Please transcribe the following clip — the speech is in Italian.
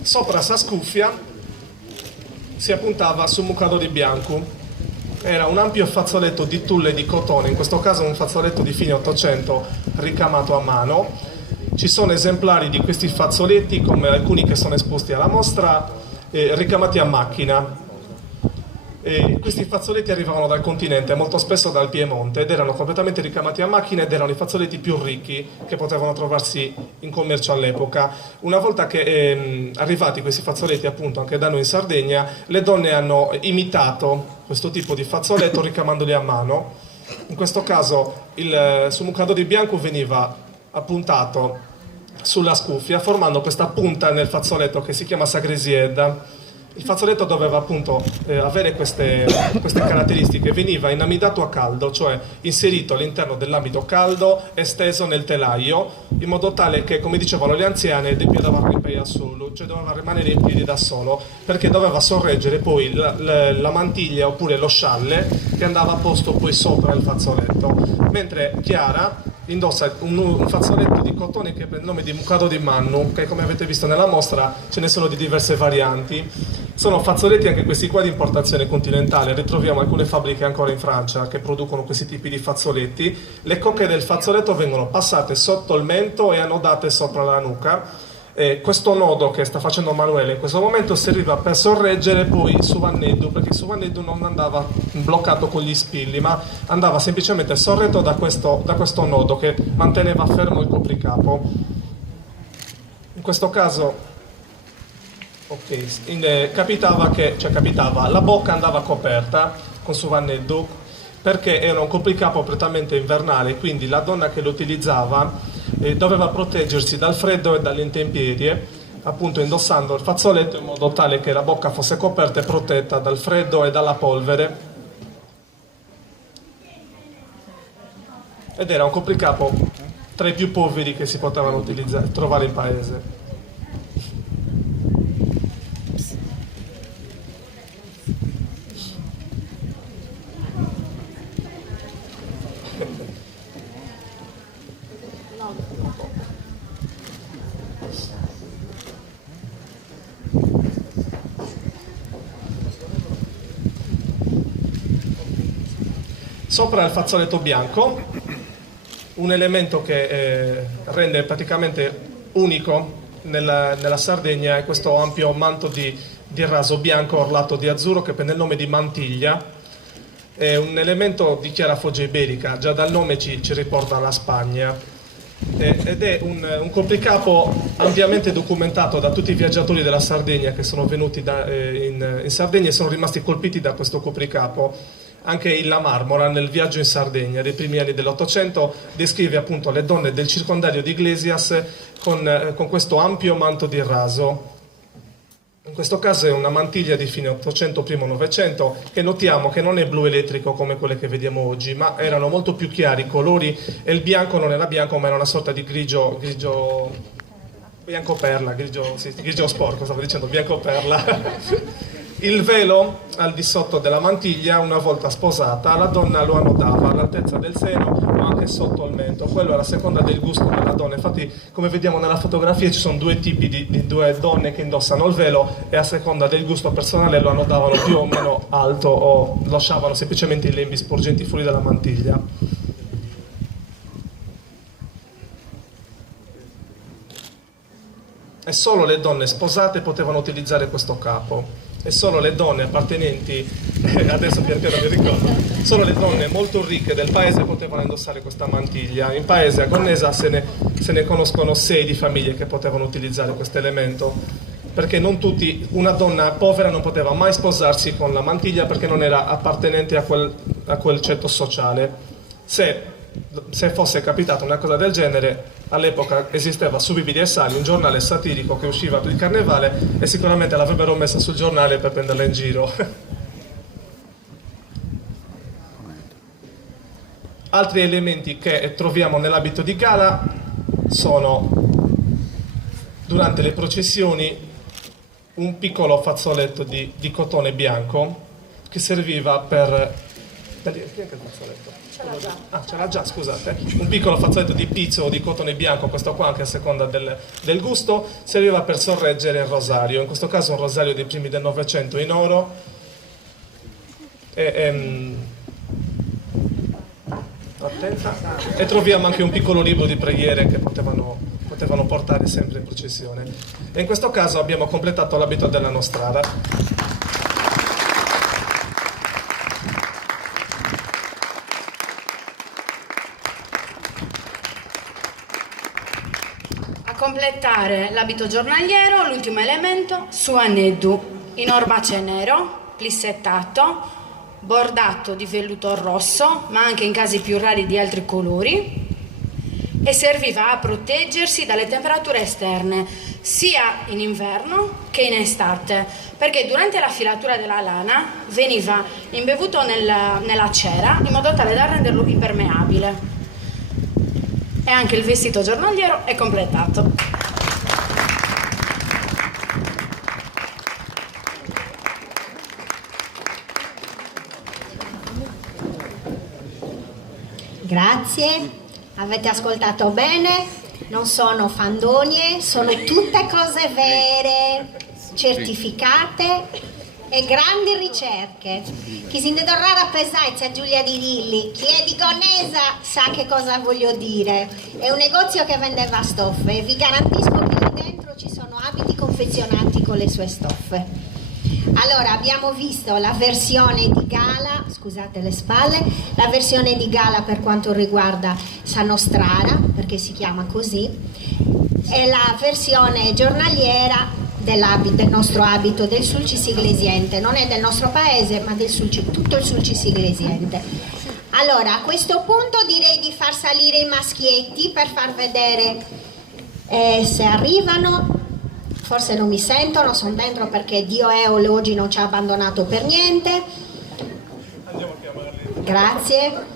Sopra sta scuffia si appuntava su un mucado di bianco. Era un ampio fazzoletto di tulle di cotone, in questo caso un fazzoletto di fine 800 ricamato a mano. Ci sono esemplari di questi fazzoletti, come alcuni che sono esposti alla mostra, ricamati a macchina. Questi fazzoletti arrivavano dal continente, molto spesso dal Piemonte, ed erano completamente ricamati a macchina ed erano i fazzoletti più ricchi che potevano trovarsi in commercio all'epoca. Una volta che arrivati questi fazzoletti appunto anche da noi in Sardegna, le donne hanno imitato questo tipo di fazzoletto ricamandoli a mano. In questo caso il sumucado di bianco veniva appuntato sulla scuffia formando questa punta nel fazzoletto che si chiama sagresieda. Il fazzoletto doveva appunto avere queste caratteristiche, veniva inamidato a caldo, cioè inserito all'interno dell'amido caldo e steso nel telaio, in modo tale che, come dicevano le anziane, doveva rimanere solo, cioè doveva rimanere in piedi da solo, perché doveva sorreggere poi la mantiglia oppure lo scialle che andava posto poi sopra il fazzoletto, mentre Chiara indossa un fazzoletto di cotone che prende il nome di mucado di Mannu, che come avete visto nella mostra ce ne sono di diverse varianti. Sono fazzoletti anche questi qua di importazione continentale, ritroviamo alcune fabbriche ancora in Francia che producono questi tipi di fazzoletti. Le cocche del fazzoletto vengono passate sotto il mento e annodate sopra la nuca. Questo nodo che sta facendo Manuele in questo momento serviva per sorreggere poi il suvanneddu, perché il suvanneddu non andava bloccato con gli spilli, ma andava semplicemente sorretto da questo nodo che manteneva fermo il copricapo. In questo caso capitava, la bocca andava coperta con suvanneddu perché era un copricapo prettamente invernale, quindi la donna che lo utilizzava doveva proteggersi dal freddo e dalle intemperie, appunto indossando il fazzoletto in modo tale che la bocca fosse coperta e protetta dal freddo e dalla polvere. Ed era un copricapo tra i più poveri che si potevano trovare in paese. Sopra il fazzoletto bianco, un elemento che rende praticamente unico nella Sardegna è questo ampio manto di raso bianco orlato di azzurro che prende il nome di mantiglia. È un elemento di chiara foggia iberica, già dal nome ci riporta alla Spagna. Ed è un copricapo ampiamente documentato da tutti i viaggiatori della Sardegna che sono venuti in Sardegna e sono rimasti colpiti da questo copricapo. Anche il La Marmora, nel viaggio in Sardegna dei primi anni dell'Ottocento, descrive appunto le donne del circondario di Iglesias con questo ampio manto di raso. In questo caso è una mantiglia di fine 800, primo 900, che notiamo che non è blu elettrico come quelle che vediamo oggi, ma erano molto più chiari i colori e il bianco non era bianco ma era una sorta di grigio bianco perla, grigio sporco, stavo dicendo bianco perla. Il velo al di sotto della mantiglia, una volta sposata, la donna lo annodava all'altezza del seno o anche sotto il mento. Quello era a seconda del gusto della donna. Infatti, come vediamo nella fotografia, ci sono due tipi di due donne che indossano il velo e a seconda del gusto personale lo annodavano più o meno alto o lasciavano semplicemente i lembi sporgenti fuori dalla mantiglia. E solo le donne sposate potevano utilizzare questo capo. E solo le donne appartenenti, adesso pian piano mi ricordo, solo le donne molto ricche del paese potevano indossare questa mantiglia. In paese a Gonnesa se ne conoscono 6 di famiglie che potevano utilizzare questo elemento, perché non tutti, una donna povera non poteva mai sposarsi con la mantiglia perché non era appartenente a quel ceto sociale. Se fosse capitata una cosa del genere, all'epoca esisteva su Bibili e Sali un giornale satirico che usciva per il carnevale e sicuramente l'avrebbero messa sul giornale per prenderla in giro. Altri elementi che troviamo nell'abito di gala sono, durante le processioni, un piccolo fazzoletto di cotone bianco che serviva per... Chi è che è il fazzoletto? C'era già, scusate. Un piccolo fazzoletto di pizzo o di cotone bianco, questo qua anche a seconda del gusto, serviva per sorreggere il rosario. In questo caso un rosario dei primi del Novecento in oro. Attenta. E troviamo anche un piccolo libro di preghiere che potevano portare sempre in processione. E in questo caso abbiamo completato l'abito della nostrada. A completare l'abito giornaliero, l'ultimo elemento, suaneddu, in orbace nero, plissettato, bordato di velluto rosso, ma anche in casi più rari di altri colori, e serviva a proteggersi dalle temperature esterne, sia in inverno che in estate, perché durante la filatura della lana veniva imbevuto nella cera in modo tale da renderlo impermeabile. E anche il vestito giornaliero è completato. Grazie, avete ascoltato bene, non sono fandonie, sono tutte cose vere, certificate e grandi ricerche. Chi si indorrà rappresenta Giulia Di Lilli, chi è di Gonesa sa che cosa voglio dire. È un negozio che vendeva stoffe e vi garantisco che lì dentro ci sono abiti confezionati con le sue stoffe. Allora, abbiamo visto la versione di gala, scusate le spalle, la versione di gala per quanto riguarda Sa Nostrada, perché si chiama così, e la versione giornaliera del nostro abito del Sulcis Iglesiente. Non è del nostro paese, ma del tutto il Sulcis Iglesiente. Allora, a questo punto direi di far salire i maschietti per far vedere se arrivano. Forse non mi sentono, sono dentro perché Dio Eole oggi non ci ha abbandonato per niente. Andiamo a chiamarli. Grazie.